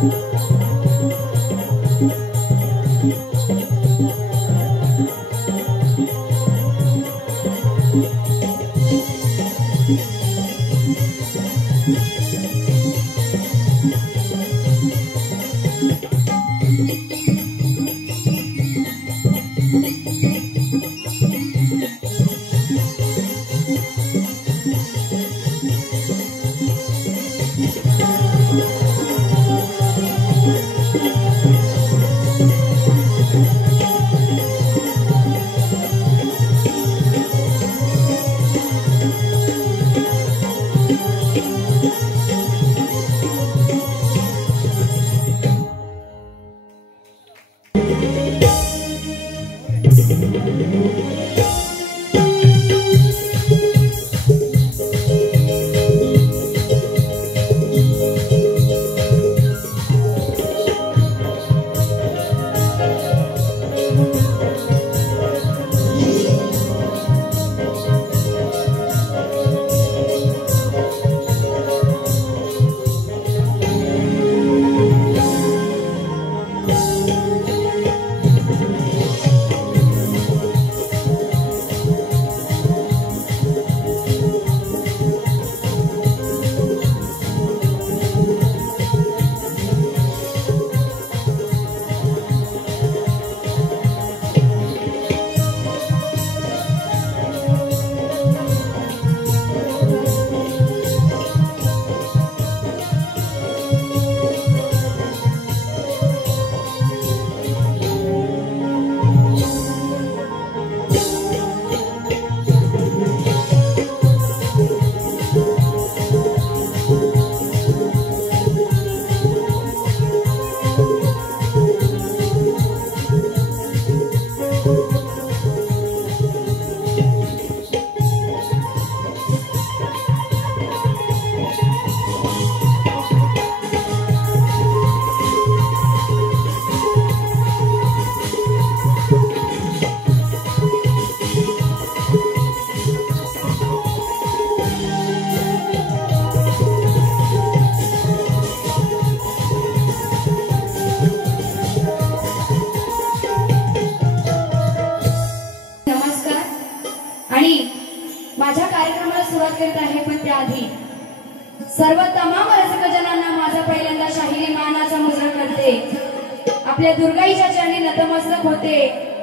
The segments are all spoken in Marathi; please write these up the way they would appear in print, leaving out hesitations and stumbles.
Thank you. सर्व तमाम रसिकजनांना माझा पहिल्यांदा शाहिरी मानाचा मुजरा करते, आपल्या दुर्गाईच्या चरणी नतमस्तक होते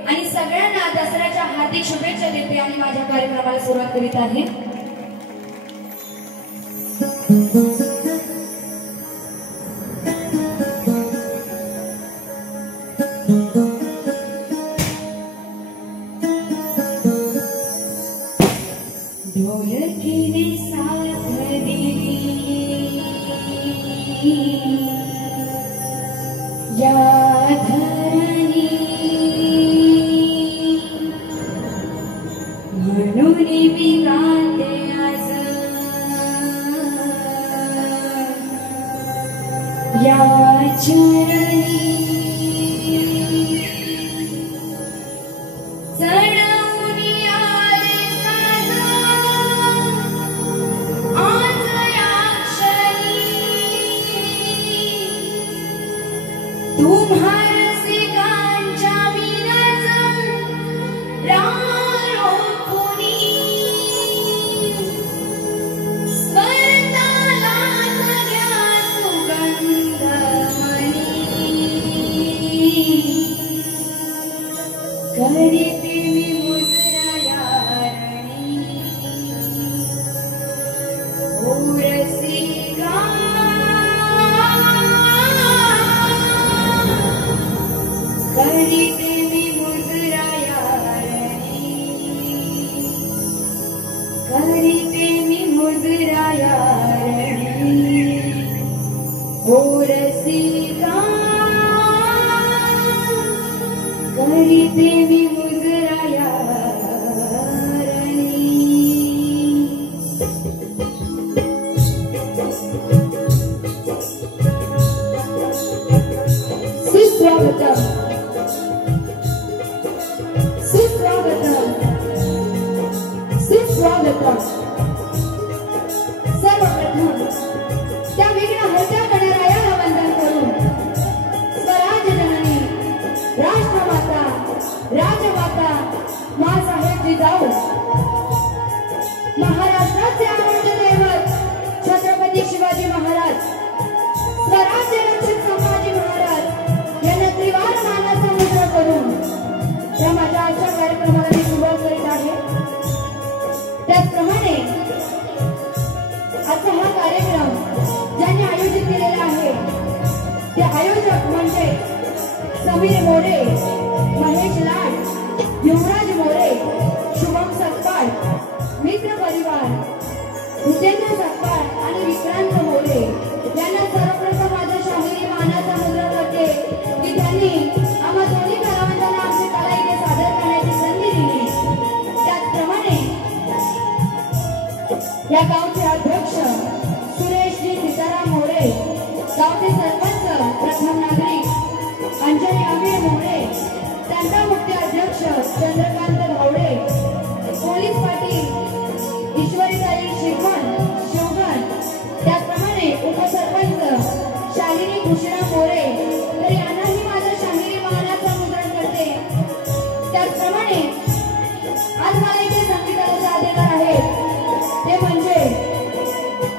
आणि सगळ्यांना दसऱ्याच्या हार्दिक शुभेच्छा देते आणि माझ्या कार्यक्रमाला सुरुवात करीत आहे। ते आयोजक म्हणजे समीर मोरे, महेश लाड, युवराज मोरे, शुभम सकपाळ, मित्र परिवार, जितेंद्र सकपाळ आणि विक्रांत मोरे यांना सर्वप्रथम माझ्या शाहिरी मानाचा मुद्रा करते की त्यांनी आम्हा दोन्ही कलावंतांना आमची कला इथे सादर करण्याची संधी दिली। त्याचप्रमाणे या गावचे अध्यक्ष सुरेशजी सीताराम मोरे, गावचे सरपंच प्रथम नागरिक अंजली अमीर मोरे, त्यांचा मुख्य अध्यक्ष चंद्रकांत धावडे, पोलीस पाटील ईश्वरीताई शिवगण, त्याचप्रमाणे उपसरपंच शालिनी भूषणा मोरे, तर यांनाही माझा शाहिरी मानाचा मुद्रण करते। त्याचप्रमाणे आज मला इथे संगीताला साथ देणार आहेत ते म्हणजे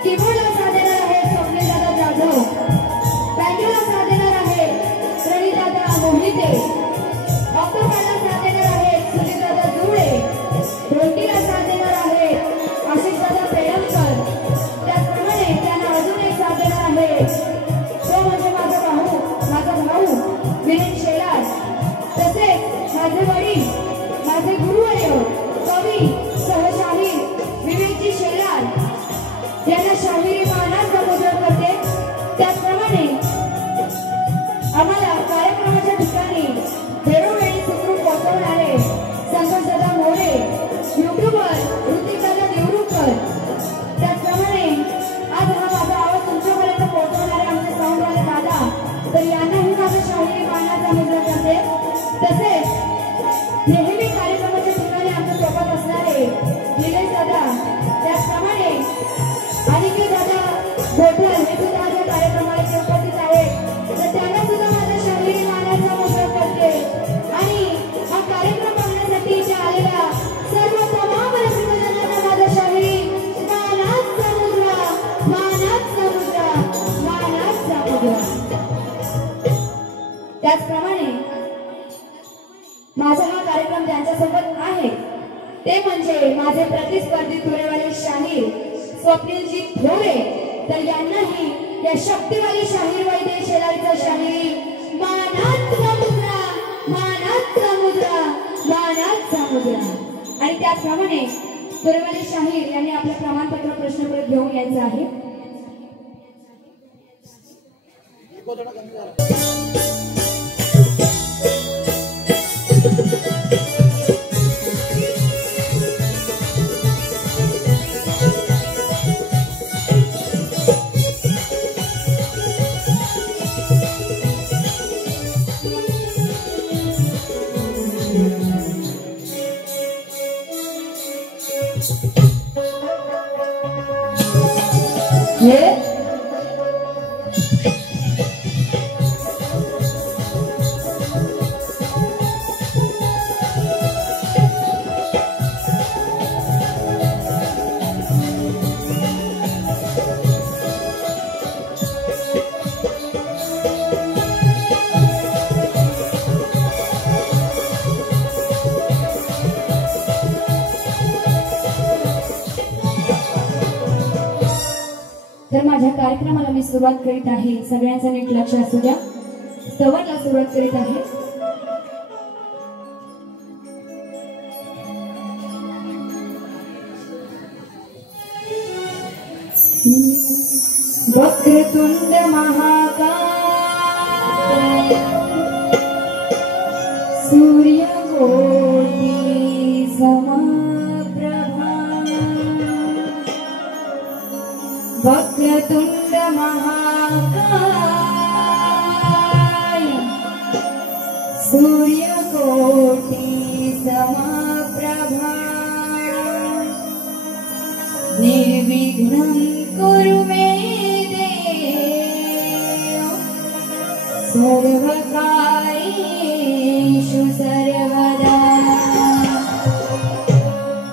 कीबोर्डला साथ देणार आहेत स्वप्नील दादा जाधव, बँजोला साथ देणार आहेत रवी दादा मोहिते, ऑक्टोपॅडला साथ देणार आहेत सुनील दादा जुळे, ढोलकीला साथ देणार आहेत आशिष दादा पेडमकर, त्याचप्रमाणे त्यांना अजून एक साथ देणार आहे तो म्हणजे माझा भाऊ विनीत शेलार, तसेच माझे वडील, माझे गुरुवर्य कवी सहशाहीर विवेकजी शेलार यांना शाहिरी मानाचा मुद्रण करते। त्याचप्रमाणे आम्हाला कार्यक्रमाच्या ठिकाणी वेळोवेळी सुखरूप पोहोचवणारे संतोषदादा मोरे, युट्यूबर ऋतिकदादा देवरुखकर, त्याचप्रमाणे आज हा माझा आवाज तुमच्यापर्यंत पोहोचवणारे आमचे साऊंडवाले दादा, तर यांनाही माझा शाहिरी मानाचा मुद्रण करते। तसेच नेहमी कार्यक्रमाच्या ठिकाणी आमच्या सोबत असणारे निलेश दादा, त्याचप्रमाणे अनिकेत दादा गोठल हे सुद्धा या कार्यक्रमाला उपस्थित आहेत, तर त्यांना सुद्धा माझ्या शाहिरी मानाचा मुद्रण करते। आणि हा कार्यक्रम बघण्यासाठी इथे आलेल्या सर्व तमाम रसिकांना माझा शाहिरी मानाचा मुद्रा, मानाचा मुद्रा, मानाचा मुद्रा। त्याचप्रमाणे माझा हा कार्यक्रम ज्यांच्यासोबत आहे ते म्हणजे माझे प्रतिस्पर्धी तुरेवाले शाहीर स्वप्नीलजी थोरे, तर यांनाही या शक्तिवाली शाहीर वैद्य शेलारचा शाहिरी मानाचा मुद्रा, मानाचा मुद्रा, मानाचा मुद्रा। आणि त्याचप्रमाणे तुरेवाले शाहीर यांनी आपले प्रमाणपत्र प्रश्नपत्र घेऊन यायचं आहे। तर माझ्या कार्यक्रमाला मी सुरुवात करीत आहे, सगळ्यांचं नीट लक्ष असू द्या, स्तवरला सुरुवात करीत आहे। वक्रतुंड महाकाय सूर्यकोटि समप्रभा, वक्रतुंड महाकाय सूर्यकोटि समप्रभा, निर्विघ्नं कुरु मे देव सर्वकार्येषु सर्वदा।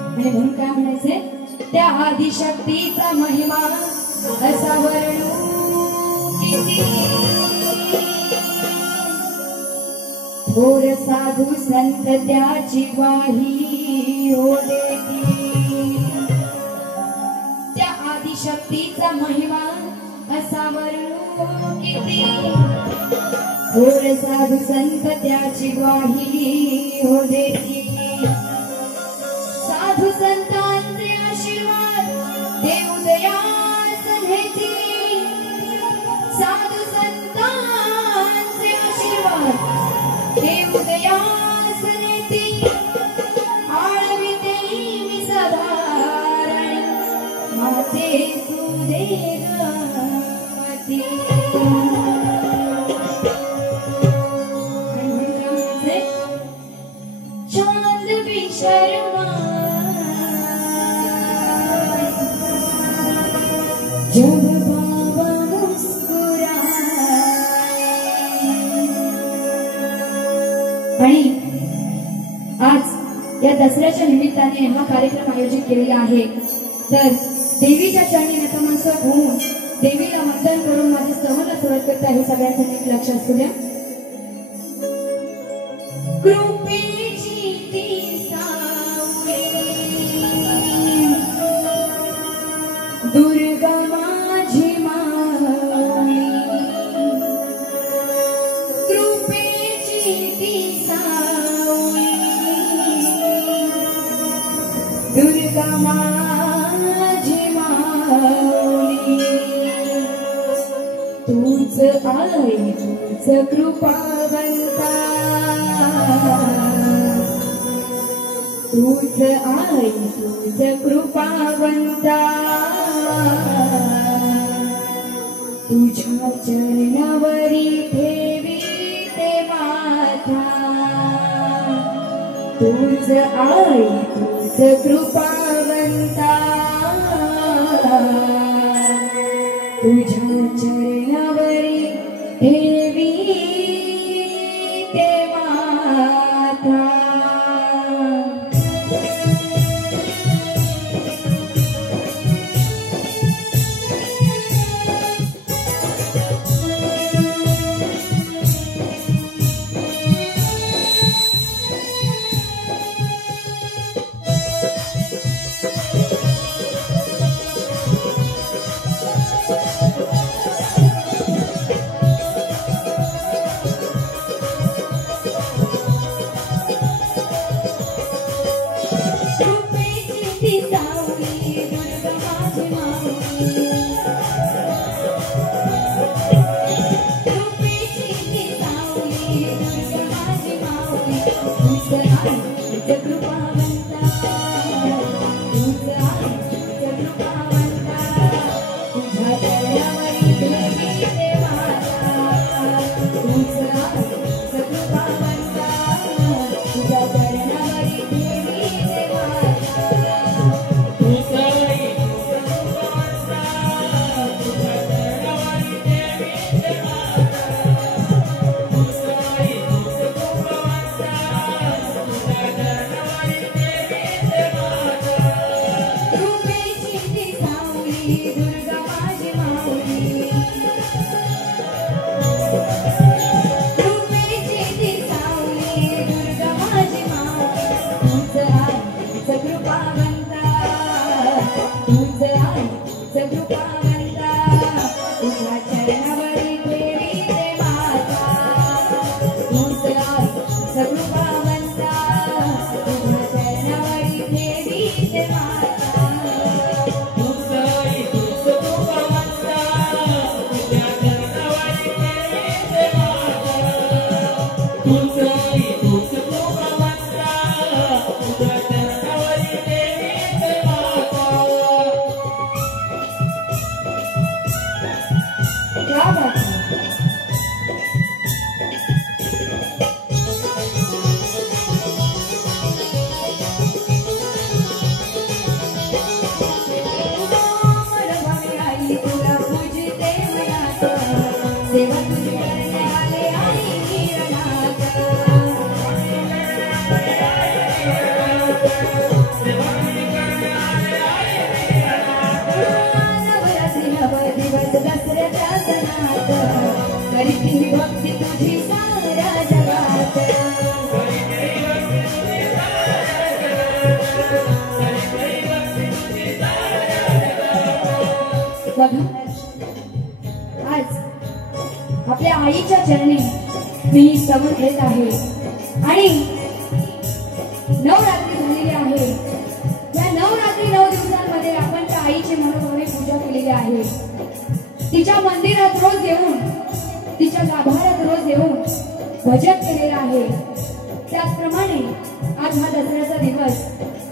आणि म्हणून काय म्हणायचे, त्या आदिशक्तीचा महिमा असा वर्णू किती, थोर साधू संत त्याची ग्वाही हो देती। त्या आदिशक्तीचा महिमा सावरू किती थोर साधू संत त्याची ग्वाही हो देती साधू संतांचे आशीर्वाद देव दयास नेती साधू संतांचे आशीर्वाद देव दयास नेती आळविते मी सधारण माते तुदे गती चांद भी शर्मा जब बाबा मुस्कुराए आणि आज या दसऱ्याच्या निमित्ताने हा कार्यक्रम आयोजित केलेला आहे तर देवीच्या चरणी नतमस्तक होऊन देवीला वंदन करून माझे स्तवन सुरत करता हे सगळ्यांचं नीट लक्ष असू द्या कृपेची ती सावली दुर्गा माझी माऊली कृपेची ती सावली दुर्गा माझी माऊली तूच आई तूच कृपावंता तूच आई तूच कृपावंता तुझ्या चरणावरी ठेवी ते माथा तूच आई तूच कृपावंता तुझ्या चरणावरी ठेवी ते माथा चरणी मी स्तवन घेत आहे आणि नवरात्री झालेली आहे। या नवरात्री 9 दिवसांमध्ये आपण त्या आईची मनोभावे पूजा केलेली आहे। तिच्या मंदिरात रोज येऊन तिच्या गाभाऱ्यात रोज येऊन भजन केलेलं आहे। त्याचप्रमाणे आज हा दसऱ्याचा दिवस,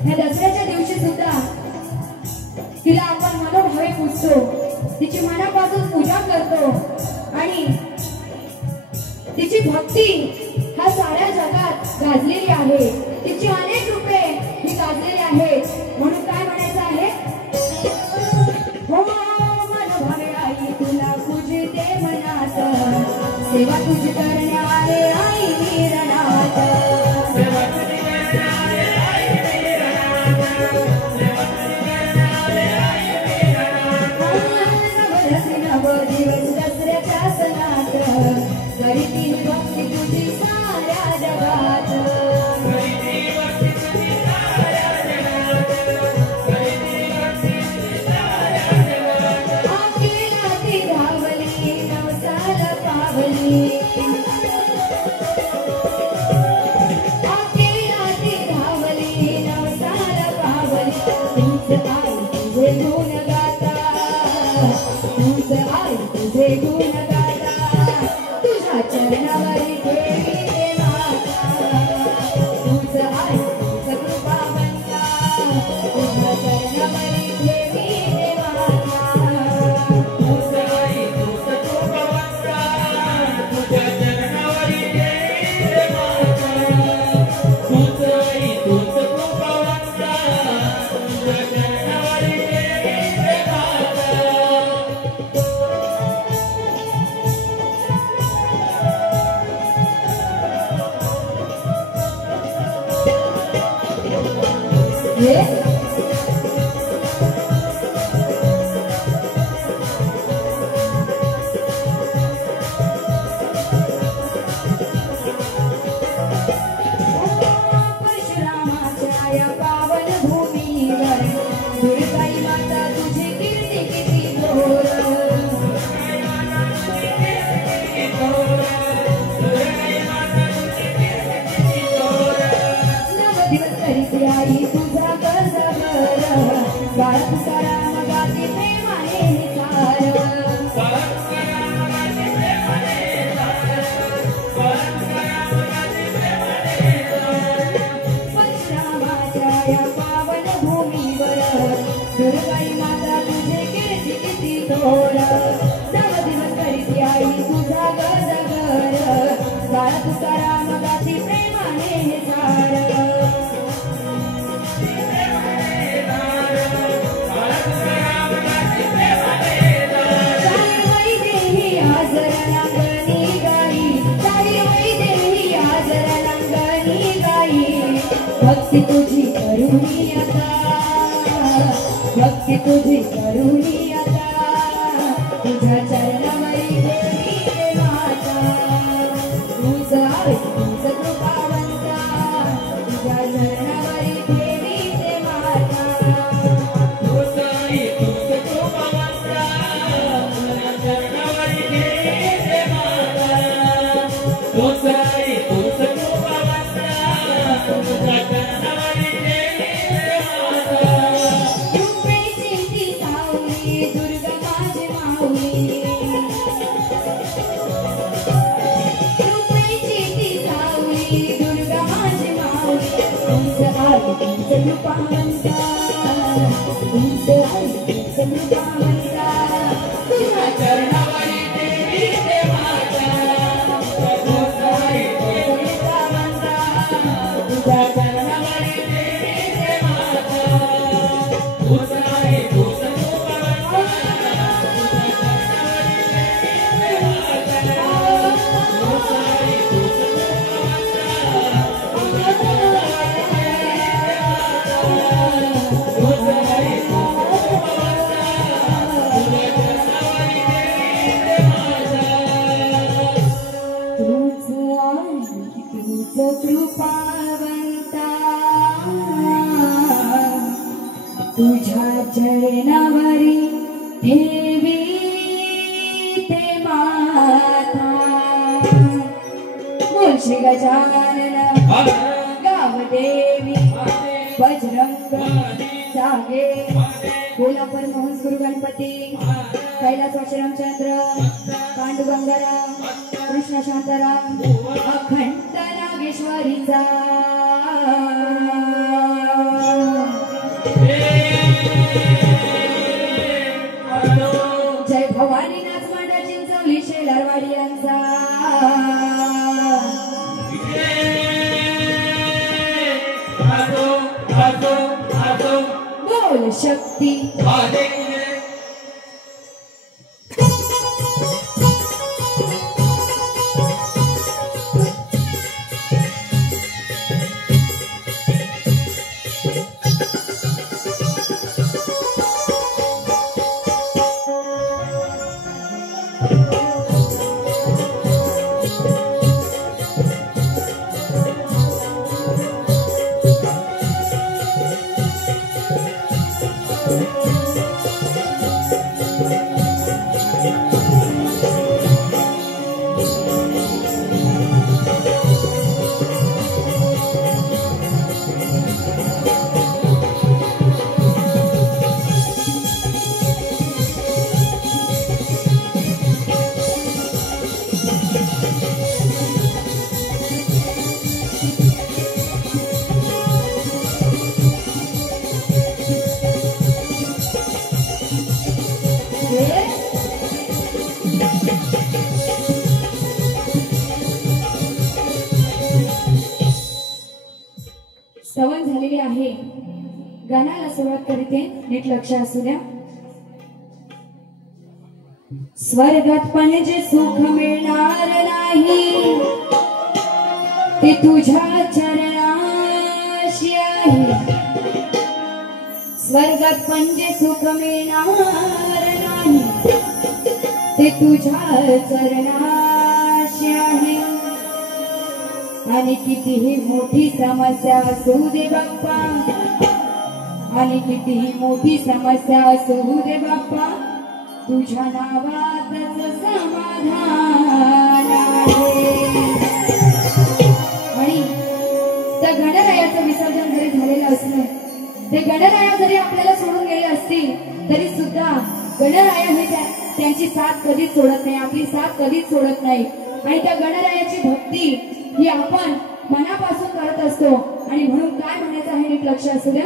या दसऱ्याच्या दिवशी सुद्धा तिला आपण मनोभावे पूजतो, तिची मनापासून पूजा करतो आणि तिची भक्ती हा साऱ्या जगात गाजलेली आहे। तिची अनेक रूपे ही गाजलेली आहेत। म्हणून काय म्हणायचं आहे, हो मनोभावे आई तुला पूजते मनात, सेवा तुझी करणारे आई निरनाथ, सेवा तुझी करणारे आई निरनाथ, सेवा तुझी करणारे आई निरनाथ। नव दिवस दसऱ्याच्या सणात करीती भक्ती तुझी साऱ्या जगात, करीती भक्ती तुझी साऱ्या जगात, करीती भक्ती तुझी साऱ्या जगात। आकेला ती धावली नवसाला पावली, आकेला ती धावली नवसाला पावली। तूच आई तुझे गुण गाता, तूच आई तुझे गुण गाता, तुझ्या चरणावरी देवी ते माता, तूच आई तूच कृपावंता, तुझ्या चरणावरी देवी ते माता, तूच आई तूच कृपावंता, तुझ्या चरणावरी देवी ते माता, तूच आई तूच कृपावंता, तुझ्या चरणावरी देवी ते माता। परशुरामाच्या या पावन भूमीवर दुर्गाई माता तुझी कीर्ती किती थोर, नवदिवस करीती आई तुझा गजगर, बाळ तुकाराम गाती प्रेमाने निसार, परशुरामाच्या या पावन भूमीवर दुर्गाई माता तुझे कीर्ती किती थोर, नवदिवस करीती आई तुझा गजगर, बाळ तुकाराम गाती प्रेमाने निसार, भक्ती तुझी करुणी आता, भक्ती तुझी करुणी आता, तुझ्या चरणावरी देवी ते माता, तूच आई तूच कृपावंता, तुझ्या चरणावरी देवी ते माता, तूच आई तूच कृपावंता, तुझ्या चरणावरी देवी ते माता, तूच आई तूच कृपावंता, तुझ्या चरणावरी देवी ते माता। रुपेची ती सावली दुर्गा माझी माऊली, रुपेची ती सावली दुर्गा माझी माऊली, तुझ आई तुझ कृपावंता, तुझ आई तुझ कृपावंता, तुझ्या चरणावरी देवी ते माता, तुझ आई तुझ कृपावंता, तुझ्या चरणावरी देवी ते माता, तुझ आई तुझ कृपावंता, तुझ्या चरणावरी देवी ते माता, तुझ आई तुझ कृपावंता, तुझ्या चरणावरी कृपावंता तुझ्या चरणावरी ठेवी ते माता। श्री गजानन गावदेवी बजरंग जागे कोल्हापूर मोहन गुरु गणपती कैलास रामचंद्र पांडुरंगाराम कृष्ण शांताराम अखंड नागेश्वरीचा जय भवानी नाच मांडा चिंचवली शेलारवाडी यांचा बोल शक्ती सवन झालेली आहे. गाण्याला सुरुवात करते, नीट लक्ष असू द्या. स्वर्गात पण जे सुख मिळणार नाही ते तुझ्या चरणाशी आहे. स्वर्गात पण जे सुख मिळणार नाही ते तुझ्या चरणाशी आहे. आणि कितीही मोठी समस्या असू दे बाप्पा, आणि कितीही मोठी समस्या असू दे बाप्पा, तुझ्या नावातच समाधान आहे. आणि त्या गणरायाचं विसर्जन जरी झालेलं असलं, ते गणराया जरी आपल्याला सोडून गेले असतील तरी सुद्धा गणराया हे त्यांची साथ कधीच सोडत नाही, आपली साथ कधीच सोडत नाही. आणि त्या गणरायाची भक्ती ही आपण मनापासून करत असतो. आणि म्हणून काय म्हणायचं आहे, नीट लक्ष असू द्या.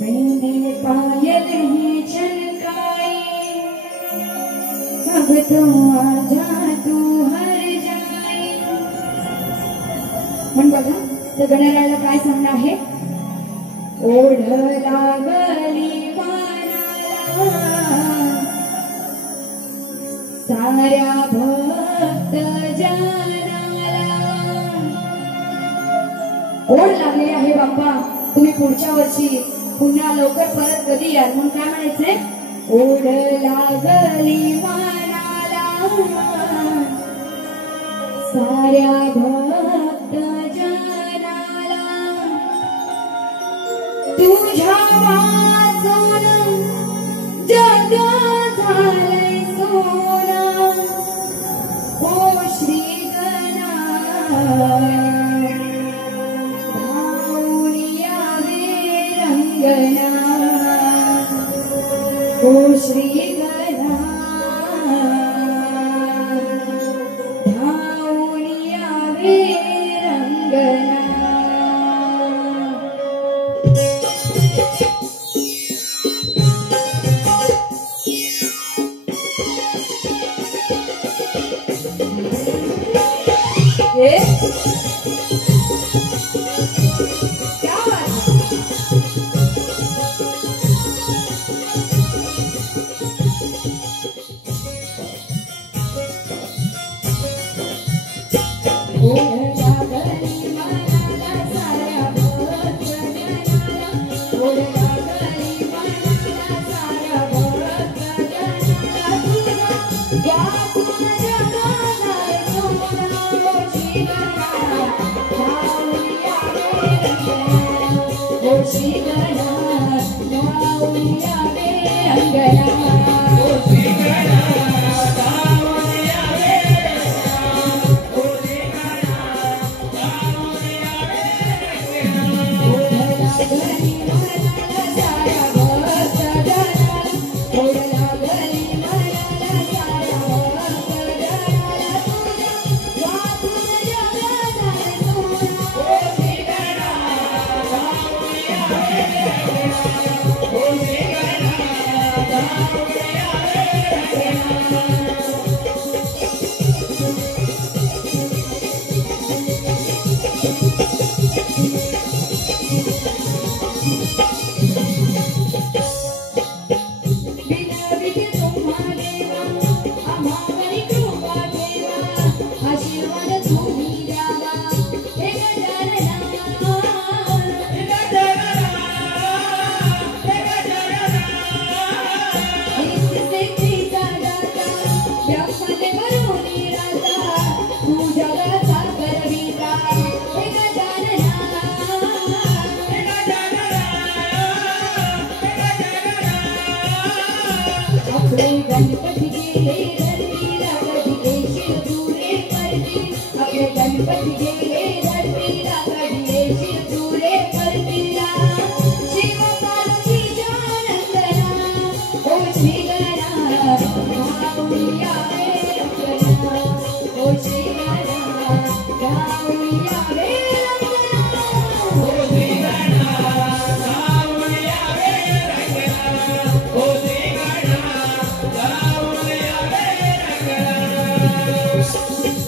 मेरे पायल ही चनकाई, अब तो आजा तू हर जाई. पण बघा त्या गणरायाला काय सांगणं आहे. ओढ लागली मानाला साऱ्या भक्त जनाला. ओढ लागली आहे बाप्पा, तुम्ही पुढच्या वर्षी पुन्हा लवकर परत कधी याल. म्हणून काय म्हणायचंय, ओढ लागली मानाला साऱ्या भक्त जनाला. तुझ्या वाचून जग झालंय सोना, ओ श्री गणा ओ श्री गणा धावून यावे रंगना. क्या बात. आशीर्वाद तुम्ही द्यावा हे गजानना सिद्धीचा दाता ब्रह्मने करुणी राता तू जगाचा करविता हे गजानना आपले गणपती गेले धरतीला कधी येशील तू रे करतील आपले गणपती गेले धरतीला कधी येशील तू रे करतीला शिव पार्वतीच्या नंदना ओ श्री गणा गाऊया रे रंगना ओ श्री गणा गाऊया रे रंगना ओ श्री गणा गाऊया रे रंगना ओ श्री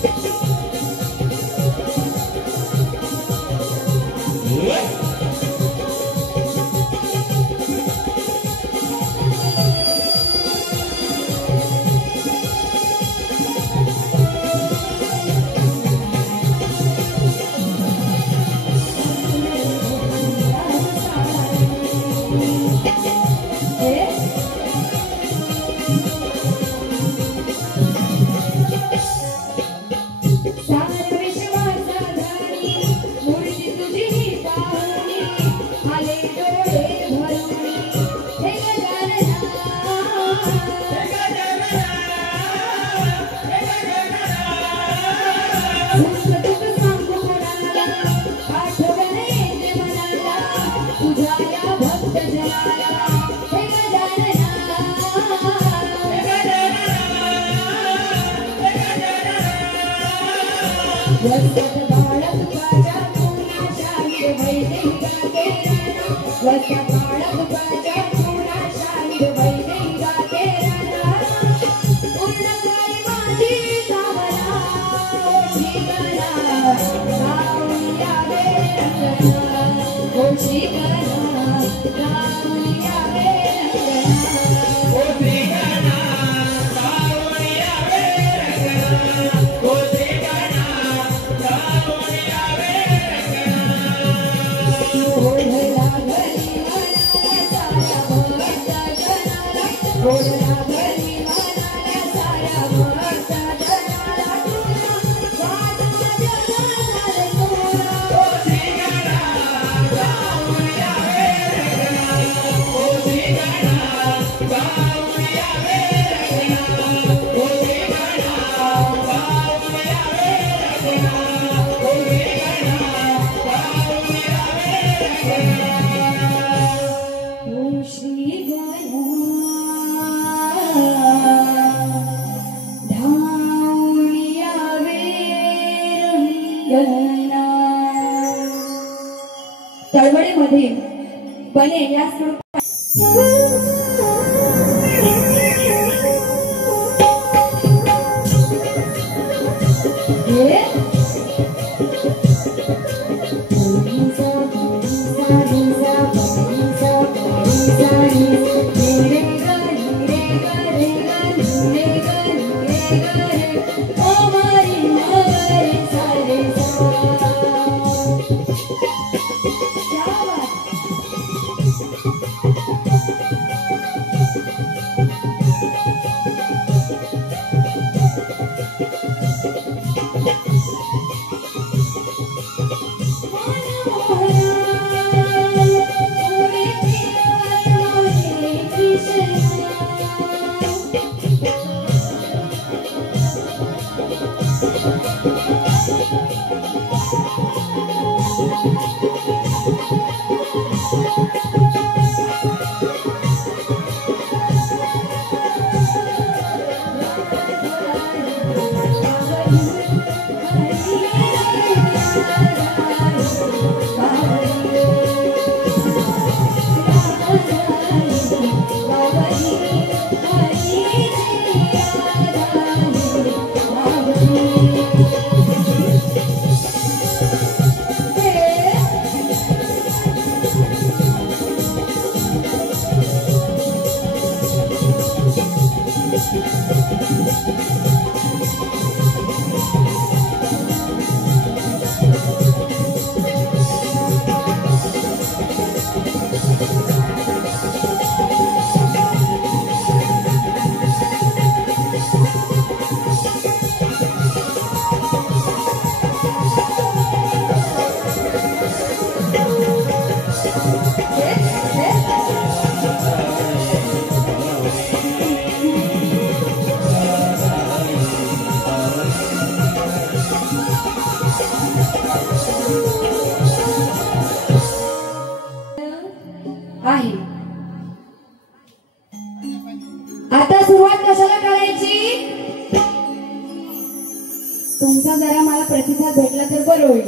तळवडीमध्ये बने या तुमचा जरा मला प्रतिसाद भेटला तर बरं होईल।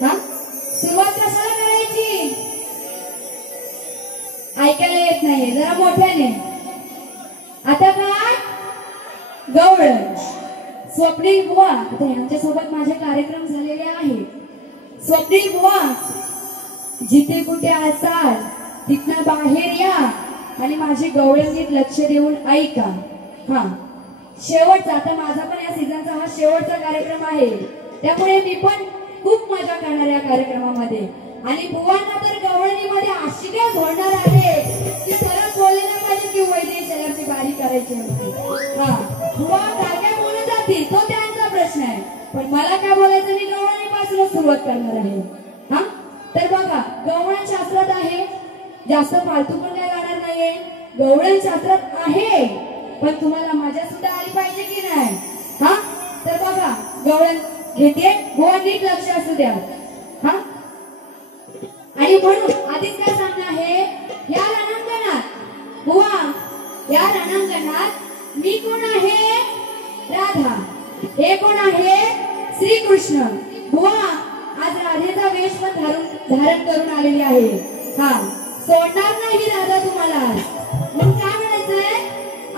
हा, सुरुवात कशाला करायची? ऐकायला येत नाहीये, जरा मोठ्याने। आता काय? गवळण। स्वप्नील बुवा, आता यांच्यासोबत माझे कार्यक्रम झालेले आहेत। स्वप्नील बुवा, जिथे कुठे असाल तिथनं बाहेर या आणि माझी गवळणीत लक्ष देऊन ऐका। हा, शेवटचा, आता माझा पण या सीझनचा हा शेवटचा कार्यक्रम आहे, त्यामुळे मी पण खूप मजा करणार या कार्यक्रमामध्ये। आणि बुवांना तर गवळणीमध्ये अशी काय झोडणार आहे की सरळ बोलले पाहिजे की वैद्य शहराची बारी करायची होती। हा, बुवा काय काय बोलत जातील तो त्यांचा प्रश्न आहे, पण मला काय बोलायचं मी गवळणीपासून सुरुवात करणार आहे। हा, तर बघा, गवळण शास्त्रात आहे, जास्त फालतू पण काय गाणार नाहीये, गवळण शास्त्रात आहे, पण तुम्हाला मजा सुद्धा आली पाहिजे की नाही? हा, तर बघा, गवळण घेते, बुवा नीट लक्ष असू द्या। हा, आणि म्हणून आधीच काय सांगणं आहे, या रणांगणात बुवा, या रणांगणात मी कोण आहे? राधा। हे कोण आहे? श्रीकृष्ण। बुवा आज राधेचा वेश पण धारण करून आलेली आहे। हा, सोडणार नाही राधा तुम्हाला। मग काय म्हणायचंय?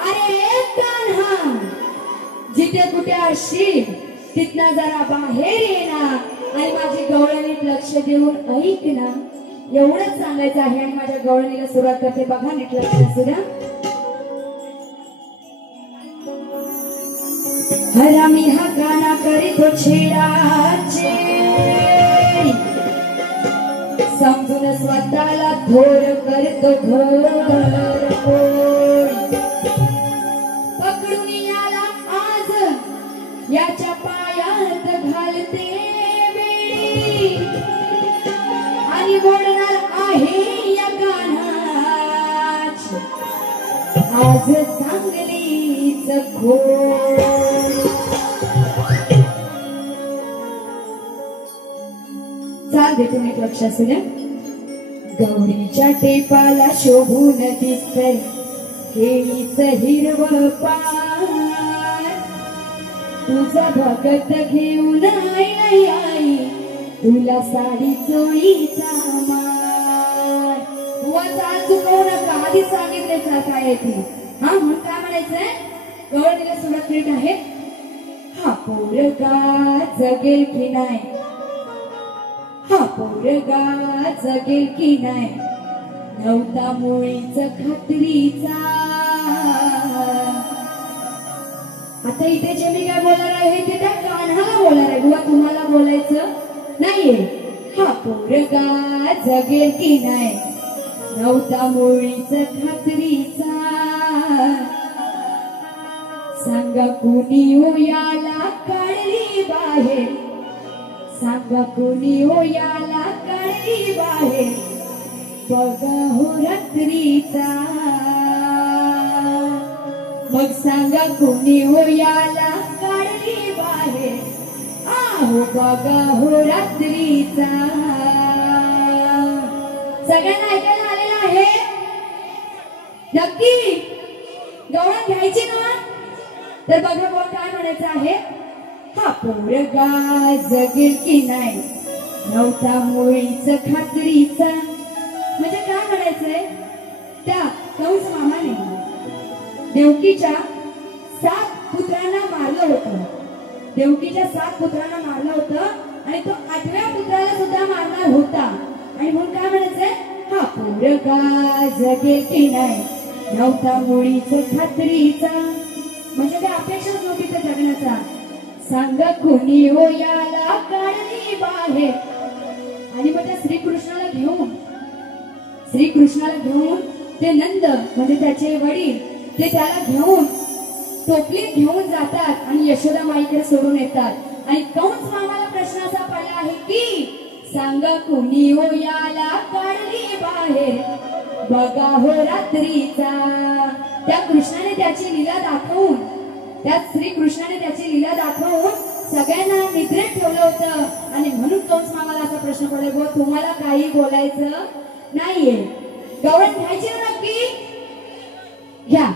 अरे कान्हा, जिथे कुठे असशील तिथनं जरा बाहेर ये ना आणि माझी गवळणीत लक्ष देऊन ऐक ना, एवढंच सांगायचं आहे। आणि माझ्या गवळणीला सुरुवात करते, बघा नीट लक्ष असू द्या। हरामी हा गाणं करीतो छेडाचे, समजून स्वतःला थोर करतो घर, पकडून याला आज याच्या पायात घालते वेळी, आणि बोलणार आहे या गाण्याची आज चांगलीच खोड। चाल दे तुम्ही लक्ष असू द्या। गौरीच्या टेपाला शोभून दिसतंय केळीच हिरवं पान, तुझा भगत घेऊन आई आई तुला साडी चोळीचा मान। बुवा चाल चुकवू नका, आधीच सांगितले काय आहे ती। हा, म्हणून काय म्हणायचंय, गवळणीला सुरुवात करीत आहे। हा पोरगा जगेल की नाही, हा पोरगा जगेल की नाही, नव्हता मुळीच खात्रीचा। आता इथे जे मी काय बोलणार आहे ते त्या कान्हाला बोलणार आहे, बुवा तुम्हाला बोलायचं नाहीये। हा पोरगा जगेल की नाही, नव्हता मुळीच खात्रीचा, सांगा कुणी हो याला काढली बाहेर, सांगा कुणी हो याला काढली बाहेर, बघा हो रात्रीचा, मग सांगा कुणी हो याला काढली बाहेर, आहो बघा हो रात्रीचा। सगळ्यांना ऐकायला आलेलं आहे नक्की? गवळण घ्यायची ना? तर बघा बुवा काय म्हणायचं आहे, हा पोरगा जगेल की नाही, नव्हता मुळीच खात्रीचा। म्हणजे काय म्हणायचंय, त्या कंस मामाने देवकीच्या 7 पुत्रांना मारलं होतं, देवकीच्या 7 पुत्रांना मारलं होतं, आणि तो 8व्या पुत्राला सुद्धा मारणार होता। आणि म्हणून काय म्हणायचंय, हा पोरगा जगेल की नाही, नव्हता मुळीच खात्रीचा। म्हणजे त्या अपेक्षाच नव्हती त्या जगण्याचा। सांगा कुणी हो याला काढली बाहेर, आणि मग त्या श्रीकृष्णाला घेऊन ते नंद म्हणजे त्याचे वडील ते त्याला घेऊन टोपलीत घेऊन जातात आणि यशोदा माईकडे सोडून येतात। आणि कंस मामाला प्रश्न असा पडला आहे की सांगा कुणी हो याला काढली बाहेर, बघा हो रात्रीचा। त्या कृष्णाने त्याची लीला दाखवून, त्या श्रीकृष्णाने त्याची लीला दाखवून सगळ्यांना निद्रेत ठेवलं होतं। आणि म्हणून कंस मामाला असा प्रश्न पडला, तुम्हाला काही बोलायचं नाहीये, गवळण घ्यायची ना नक्की? घ्या।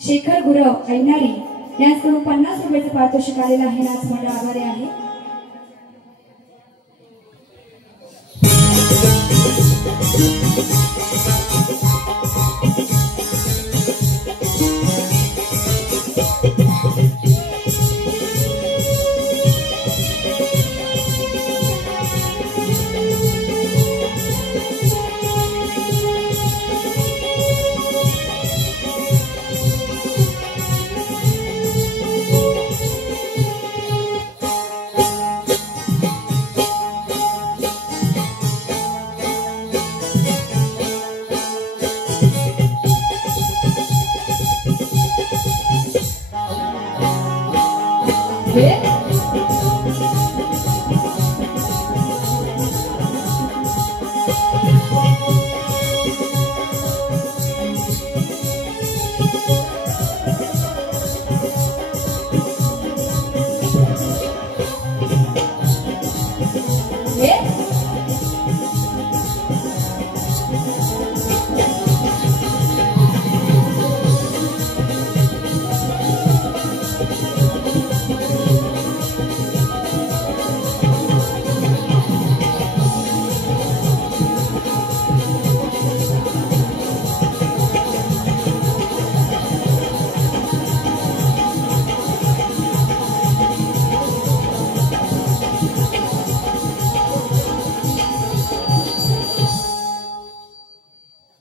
शेखर गुरव ऐनाडी यांच्याकडून 50 रुपयाचं पारितोषिक आलेलं आहे. नाच मंडळ आभारी आहे.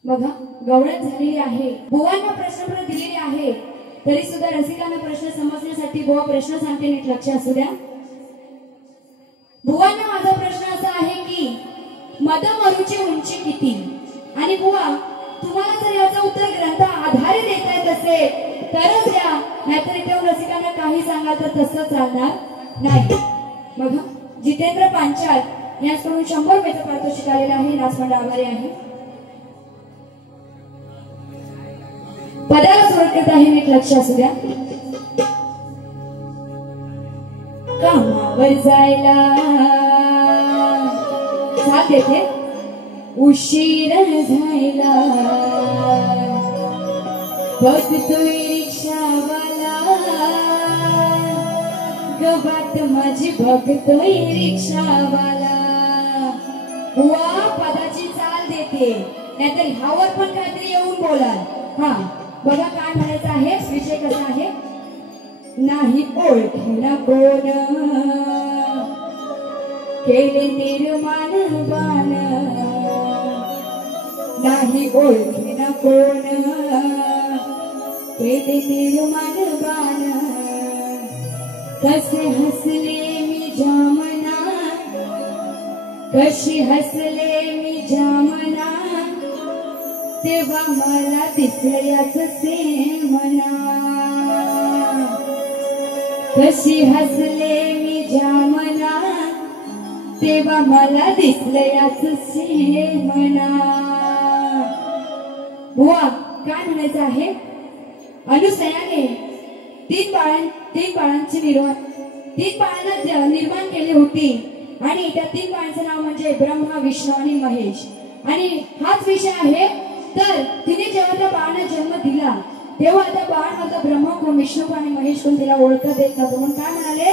बघा गवळण झालेली आहे, बुवांना प्रश्न दिलेले आहे, तरी सुद्धा रसिकांना प्रश्न समजण्यासाठी बुवा प्रश्न सांगते, नीट लक्ष असू द्या. बुवांना माझा प्रश्न असा आहे की मदमरूची उंची किती? आणि बुवा तुम्हाला जर याचं उत्तर ग्रंथ आधारे देता येत असेल तरच द्या, नाहीतर इथे रसिकांना काही सांगाल तर तसं चालणार नाही. बघा जितेंद्र पांचाल याकडून 100 रुपयाचा पारितोषिक आलेला आहे, नाचमंडळ आभारी आहे. पदाला सुरुवात करत आहे, नीट लक्ष असू द्या. कामावर जायला साथ देते उशीर झायला, बघतोय रिक्षावाला गबात माझी, बघतोय रिक्षावाला. बुवा पदाची चाल देते, नाहीतर ह्यावर पण काहीतरी येऊन बोला. हा बघा काय म्हणायचं आहे, विषय कसा आहे. नाही ओळखेना कोण केले निर्माण बाण, नाही ओळखेना कोण केले निर्माण बाण. कसे हसले मी जामना, कशी हसले मी जामना, तेव्हा मला दिसलं याच सेमना. कशी हसले मी जामना, तेव्हा मला दिसलं याच सेमना. बुवा काय म्हणायचं आहे. अनुसयाने तीन बाळांची बाळांना निर्माण केली होती, आणि त्या 3 बाळांचं नाव म्हणजे ब्रह्मा, विष्णू आणि महेश. आणि हाच विषय आहे. तर तिने जेव्हा त्या बाळाला जन्म दिला तेव्हा त्या बाळ माझा ब्रह्मा कोण, विष्णू कोण आणि महेश कोण तिला ओळखत देत नव्हतं. म्हणून काय म्हणाले,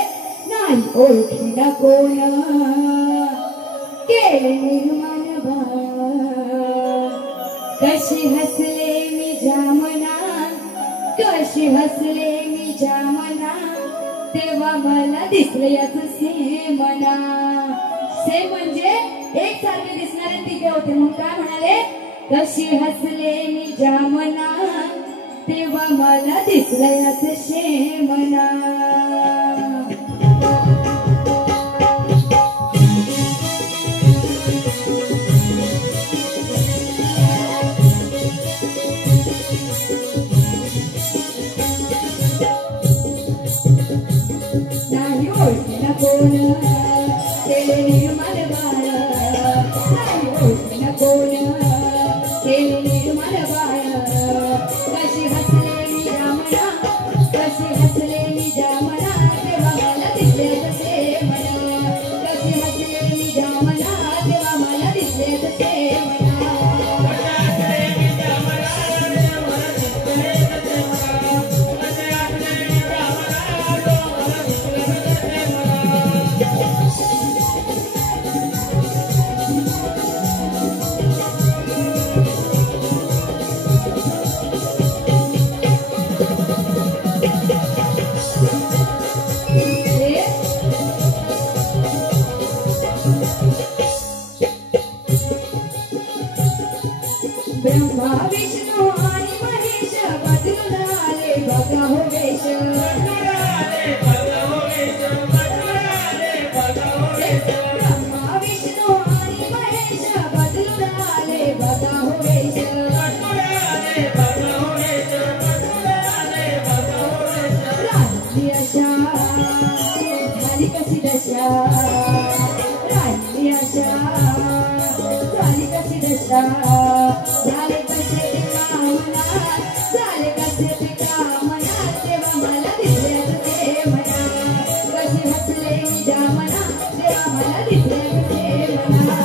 नाही ओळखीला कोण केले निर्माण बाण. कशी हसले मी जामना, कशी हसले मी जामना, तेव्हा मला दिसले याच सेमना. सेम म्हणजे एक सारखे दिसणारे तिघे होते. म्हणून काय म्हणाले, कशी हसले मी जामना, तेव्हा मला दिसलं याच सेमना. नाही ओळखीला कोण केले निर्माण बाळ, नाही ओळखीला कोण केले निर्माण बाळ. कशी हसले मी जामना, कशी हसले मी जामना, तेव्हा मला दिसले तसे मना. कशी हसले मी जामना, तेव्हा मला दिसले तसे मना. ब्रह्मा विष्णू आणि महेश बदलून आले बघा हो वेश. ब्रह्मा विष्णू आणि महेश बदलून आले बघा हो वेश. राहिली आशा झाली कशी दशा, राहिली आशा झाली कशी दशा झाले कसे ते कामना झाले कसे ते कामना तेव्हा मला दिसले तुझे मना कशी हसले उद्या मना तेव्हा मला दिसले तुझे मना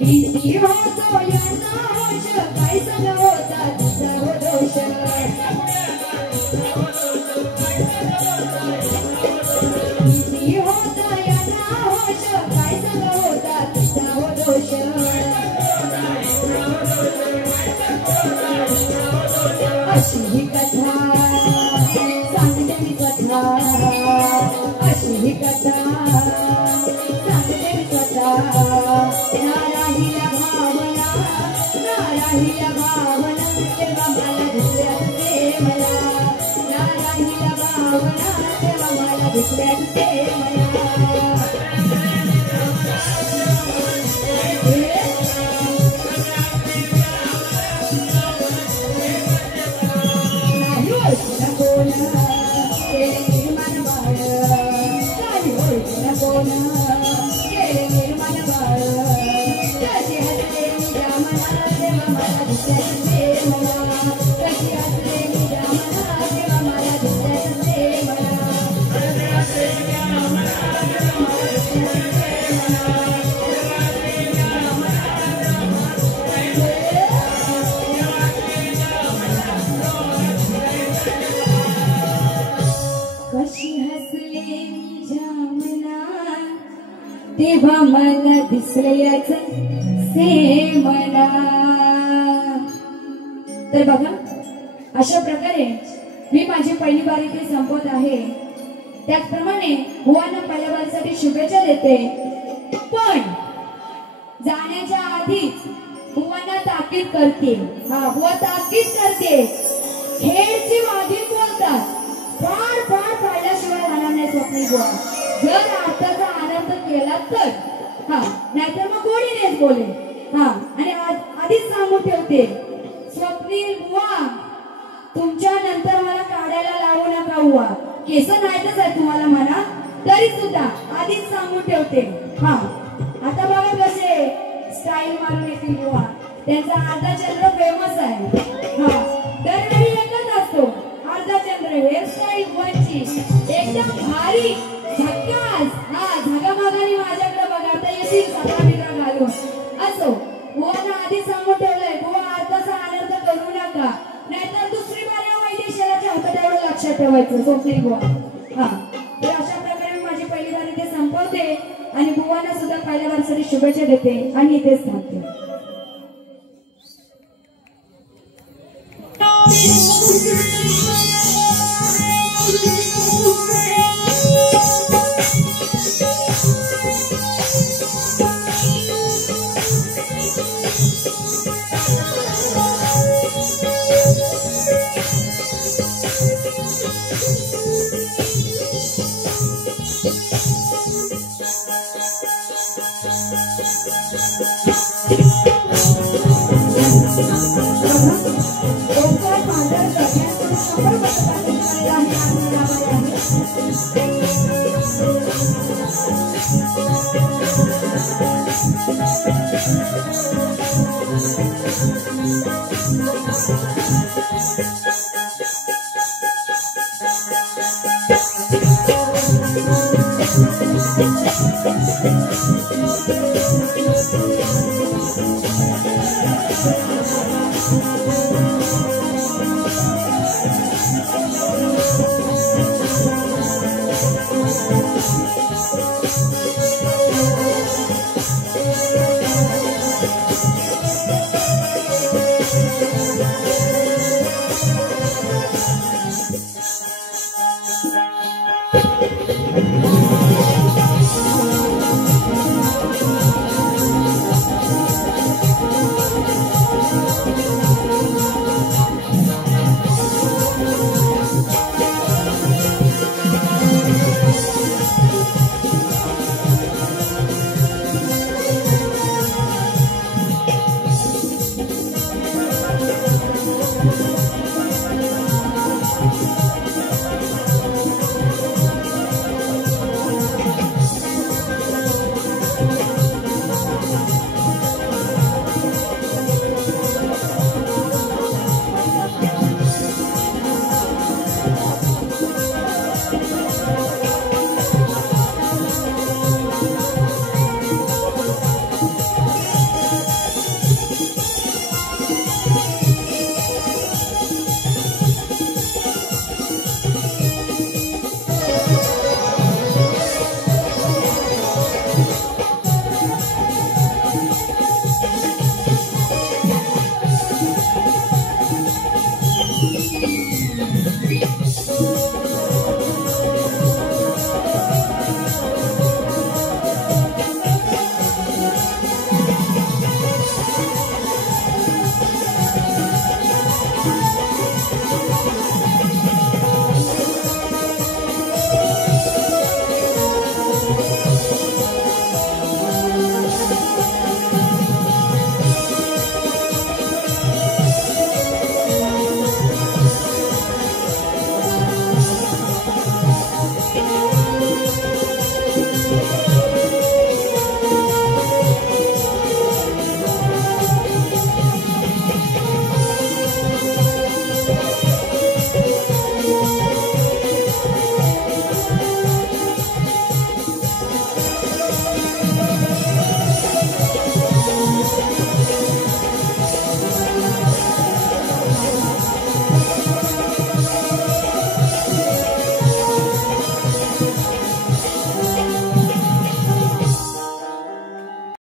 किती होतो या नाश काय सगळं होता तुझा हो दोष किती होता या नाश काय सगळं होता तुझा हो दोष अशी ही कथा सांगते मी कथा अशी ही कथा सांगते मी कथा नाराहिल्या भावना तेव्हा मला दिसल्या तुझे मला नाराहिल्या भावना तेव्हा मला दिसल्या तुझे मला नाही ओळखीला कोण केले निर्माण बाळ नाही ओळखीला कोण केले निर्माण बाळ कशी हसले उद्या मना तेव्हा मला दिसल्या तुझे मला कशी हसले उद्या मना तेव्हा मला दिसल्या तुझे मला कशी हसले तुझ्या मना तेव्हा मला दिसल्याच से मना तर बघा अशा प्रकारे मी माझी पहिली बारी ते संपवत आहे त्याचप्रमाणे बुवांना पहिल्या बारीसाठी शुभेच्छा देते पण जाण्याच्या आधीच बुवांना ताकीद करते बुवा ताकीद करते खेळची वाघीण बोलतात फार फार पाहिल्याशिवाय राहणार नाही स्वप्नील बुवा जर आताचा आनंद केला तर नाहीतर मग गोडीनेच बोले आणि आधीच सांगून ठेवते स्वप्नील बुवा तुमच्या नंतर मला काढायला लावू नका बुवा केस नाहीतच आहे तुम्हाला म्हणा तरी सुद्धा आधीच सांगून ठेवते आता बघा कसे स्टाईल मारून येतील बुवा त्यांचा अर्धाचंद्र फेमस आहे दरवेळी एकच असतो अर्धाचंद्र हेअरस्टाईल बुवांची एकदम भारी झक्कास झगामगाने माझ्याकडे बघा येतील सगळा बिगडा घालून असो बुवांना आधी सांगून ठेवलंय बुवा अर्धाचा आनंद करू नका नाहीतर दुसरी बारी वैदेशाच्या हातात एवढं लक्षात ठेवायचं स्वप्नील बुवा तर अशा प्रकारे मी माझी पहिली बारी ते संपवते आणि बुवांना सुद्धा पहिल्या बारीसाठी शुभेच्छा देते आणि इथेच थांबते